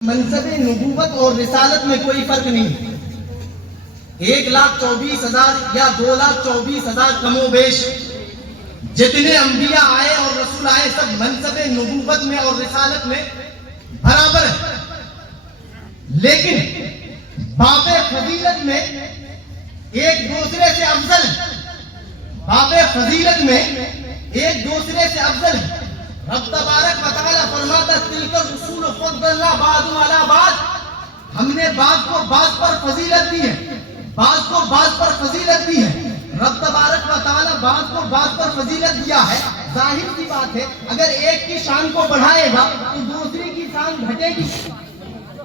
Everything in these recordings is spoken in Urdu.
منصب نبوت اور رسالت میں کوئی فرق نہیں. 1,24,000 یا 2,24,000 کم و بیش جتنے انبیاء آئے اور رسول آئے سب منصب نبوت میں اور رسالت میں برابر ہے. لیکن باب فضیلت میں ایک دوسرے سے افضل ہے. باب فضیلت میں ایک دوسرے سے افضل ہے. رب تبارک و تعالی فرماتا ہے تلک الرسول فضلنا بعضهم علی بعض. ہم نے بعض کو بعض پر فضیلت دی ہے, بعض کو بعض پر فضیلت دی ہے. رب تبارک و تعالی بعض کو بعض پر فضیلت دیا ہے. ظاہر سی بات ہے اگر ایک کی شان کو بڑھائے گا تو دوسری کی شان گھٹے گی.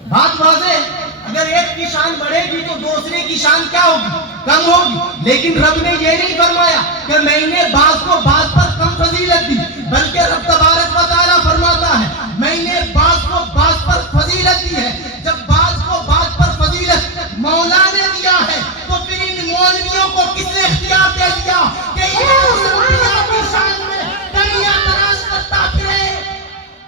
بات واضح ہے, اگر ایک کی شان بڑھے گی تو دوسرے کی شان کیا ہوگی؟ کم ہوگی. لیکن رب نے یہ نہیں فرمایا کہ میں نے بعض کو بعض پر کم فضیلت دی, بلکہ رب تبارک و تعالی فرماتا ہے میں نے بعض کو بعض پر فضیلت دی ہے. جب بعض کو بعض پر فضیلت مولا نے دیا ہے تو پھر ان مولویوں کو کس نے اختیار دے دیا کہ انبیاء کی شان میں کمیاں تلاش کرتا پھرے؟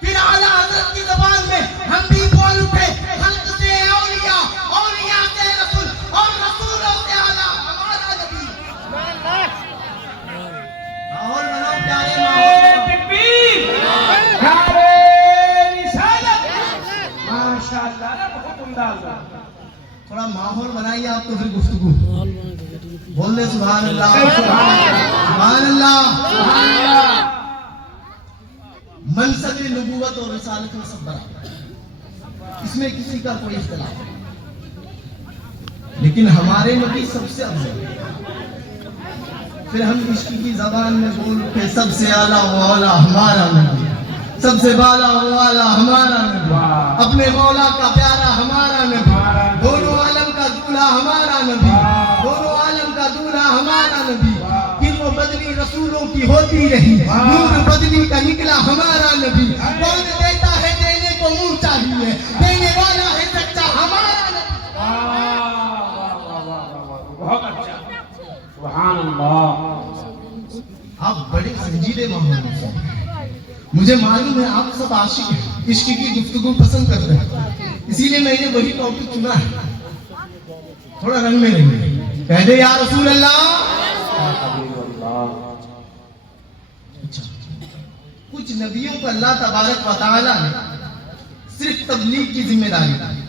پھر اعلیٰ حضرت کی زبان میں ہم بھی بول اٹھے خلق سے اولیاء, اولیاء سے رسول اور رسولوں سے اعلیٰ ہمارا نبی. ماحول بناؤ پیارے, ماحول تکبیر, نعرہ رسالت. ماشاءاللہ بہت عمدہ. تھوڑا ماحول بنائیے آپ تو پھر گفتگو بول دے. سبحان اللہ, سبحان اللہ. منصب نبوت اور رسالت میں سب برابر, اس میں کسی کا کوئی اختلاف نہیں. لیکن ہمارے نبی سب سے افضل ہے. پھر ہم عشق کی زبان میں بول کے سب سے اعلیٰ و اعلیٰ ہمارا نبی, سب سے بالا و اعلیٰ ہمارا نبی, اپنے مولا کا پیارا ہمارا نبی, دونوں عالم کا دولہا ہمارا نبی, دونوں عالم کا دولہا ہمارا نبی. پھر وہ بدلی رسولوں کی ہوتی رہی, نور بدلی کا نکلا ہمارا نبی. کون دیتا ہے دینے کو منہ چاہیے, دینے والا ہے سچا ہمارا نبی. بہت اچھا, سبحان اللہ. آپ بڑے سنجیدے ماحول میں ہیں. مجھے معلوم ہے آپ سب عاشق ہیں, عشق کی گفتگو پسند کرتے ہیں, اسی لیے میں نے وہی ٹاپک چنا ہے. تھوڑا رنگ میں رہیں, کہہ دے یا رسول اللہ. اچھا, کچھ نبیوں کو اللہ تبارک و تعالی نے صرف تبلیغ کی ذمہ داری دی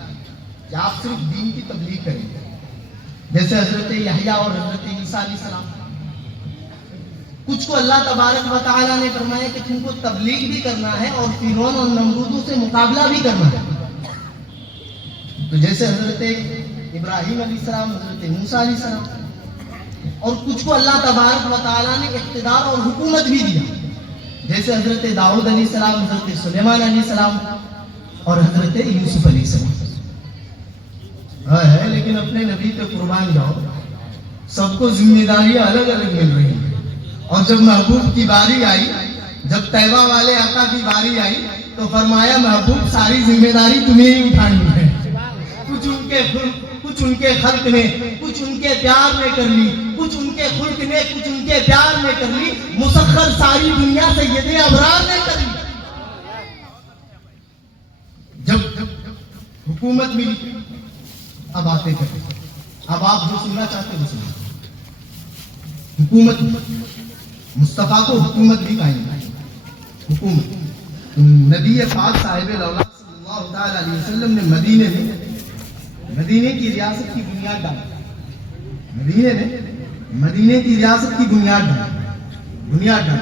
کہ آپ صرف دین کی تبلیغ کریں, جیسے حضرت یحییٰ اور حضرت عیسیٰ علیہ السلام. کچھ کو اللہ تبارک و تعالی نے فرمایا کہ تم کو تبلیغ بھی کرنا ہے اور فرعون اور نمرودوں سے مقابلہ بھی کرنا ہے. تو جیسے حضرت ابراہیم علیہ السلام, حضرت موسیٰ علیہ السلام. اور کچھ کو اللہ تبارک و تعالی نے اقتدار اور حکومت بھی دیا, جیسے حضرت داؤد علیہ السلام, حضرت سلیمان علیہ السلام اور حضرت یوسف علیہ السلام. ہے لیکن اپنے نبی پہ قربان جاؤ, سب کو ذمہ داریاں الگ الگ مل رہی ہیں. اور جب محبوب کی باری آئی, جب طیبہ والے آقا کی باری آئی تو فرمایا محبوب ساری ذمہ داری تمہیں ہی اٹھانی ہے. کچھ ان کے خلق نے, کچھ ان کے پیار نے کر لی, کچھ ان کے خلق نے, کچھ ان کے پیار نے کر لی, مسخر ساری دنیا سید ابرار نے کر لی. جب حکومت ملی اب آتے کرتے, اب آپ جو سننا چاہتے ہیں سنیں. حکومت, مصطفیٰ کو حکومت بھی قائم ہے. حکومت نبی پاک صاحب الاولاد صلی اللہ تعالی علیہ وسلم نے مدینے کی ریاست کی بنیاد ڈالی. مدینے کی ریاست کی بنیاد ڈالی.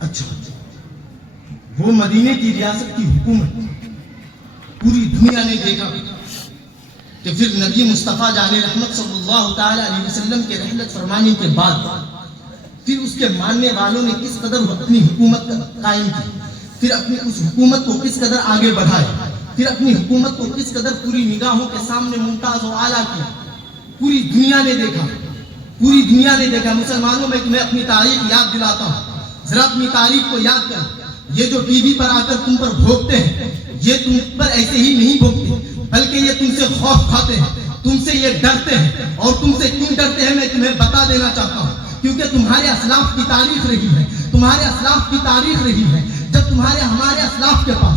اچھا, وہ مدینے کی ریاست کی حکومت پوری دنیا نے دیکھا کہ پھر نبی مصطفیٰ جان رحمت صلی اللہ تعالی علیہ وسلم کے رحلت فرمانے کے بعد پھر اس کے ماننے والوں نے کس قدر اپنی حکومت قائم کی, پھر اپنی اس حکومت کو کس قدر آگے بڑھائے, پھر اپنی حکومت کو کس قدر پوری نگاہوں کے سامنے ممتاز و اعلیٰ کیا. پوری دنیا نے دیکھا, پوری دنیا نے دیکھا. مسلمانوں میں تمہیں اپنی تاریخ یاد دلاتا ہوں, ذرا اپنی تاریخ کو یاد کر. یہ جو ٹی وی پر آ کر تم پر بھوکتے ہیں, یہ تم پر ایسے ہی نہیں بھوکتے, بلکہ یہ تم سے خوف کھاتے ہیں, تم سے یہ ڈرتے ہیں. اور تم سے کیوں ڈرتے ہیں میں تمہیں بتا دینا چاہتا ہوں, کیونکہ تمہارے اسلاف کی تاریخ رہی ہے, تمہارے اسلاف کی تاریخ رہی ہے. جب ہمارے اسلاف کے پاس